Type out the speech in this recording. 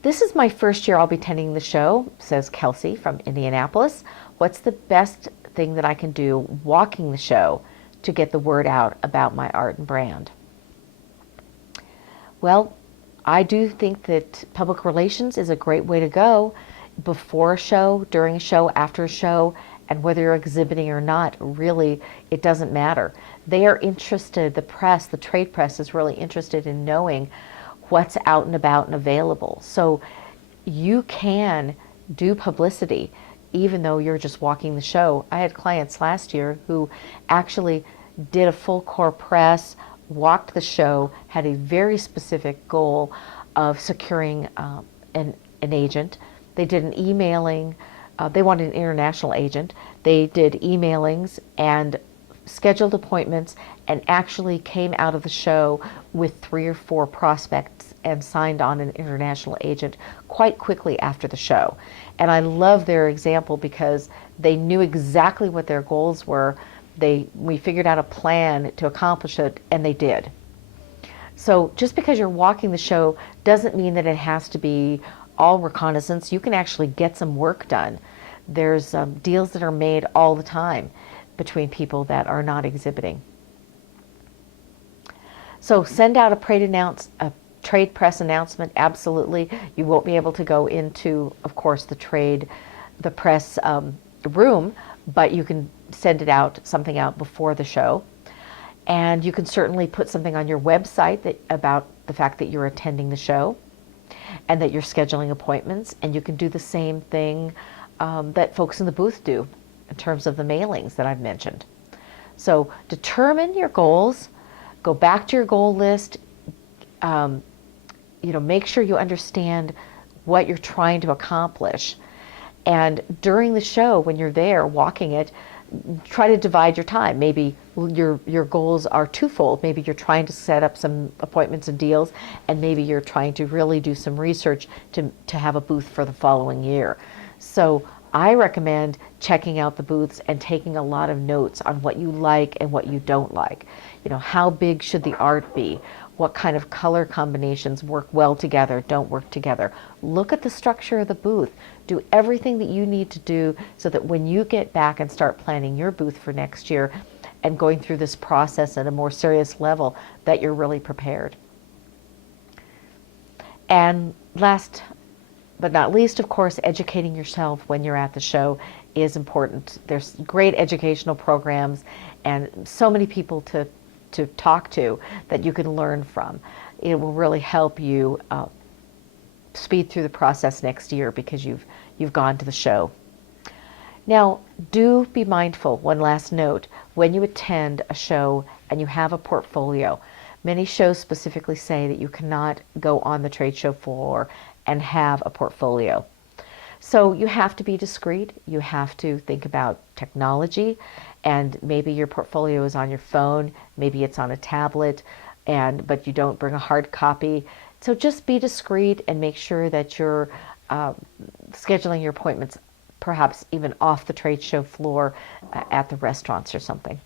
This is my first year I'll be attending the show, says Kelsey from Indianapolis. What's the best thing that I can do walking the show to get the word out about my art and brand? Well, I do think that public relations is a great way to go before a show, during a show, after a show, and whether you're exhibiting or not, really, it doesn't matter. They are interested, the press, the trade press is really interested in knowing what's out and about and available. So you can do publicity even though you're just walking the show. I had clients last year who actually did a full core press, walked the show, had a very specific goal of securing an agent. They did an emailing. They wanted an international agent. They did emailings and scheduled appointments and actually came out of the show with 3 or 4 prospects and signed on an international agent quite quickly after the show. And I love their example because they knew exactly what their goals were. We figured out a plan to accomplish it, and they did. So just because you're walking the show doesn't mean that it has to be all reconnaissance. You can actually get some work done. There's deals that are made all the time between people that are not exhibiting. So send out a trade press announcement, absolutely. You won't be able to go into, of course, the press room, but you can send something out before the show. And you can certainly put something on your website about the fact that you're attending the show and that you're scheduling appointments. And you can do the same thing that folks in the booth do in terms of the mailings that I've mentioned. So determine your goals, go back to your goal list, make sure you understand what you're trying to accomplish. And during the show, when you're there walking it, try to divide your time. Maybe your goals are twofold. Maybe you're trying to set up some appointments and deals, and maybe you're trying to really do some research to have a booth for the following year. So I recommend checking out the booths and taking a lot of notes on what you like and what you don't like. How big should the art be? What kind of color combinations work well together, don't work together? Look at the structure of the booth. Do everything that you need to do so that when you get back and start planning your booth for next year and going through this process at a more serious level, that you're really prepared. And last but not least, of course, educating yourself when you're at the show is important. There's great educational programs and so many people to talk to that you can learn from. It will really help you speed through the process next year because you've gone to the show. Now, do be mindful, one last note, when you attend a show and you have a portfolio. Many shows specifically say that you cannot go on the trade show floor and have a portfolio. So you have to be discreet. You have to think about technology, and maybe your portfolio is on your phone, maybe it's on a tablet, but you don't bring a hard copy. So just be discreet and make sure that you're scheduling your appointments perhaps even off the trade show floor at the restaurants or something.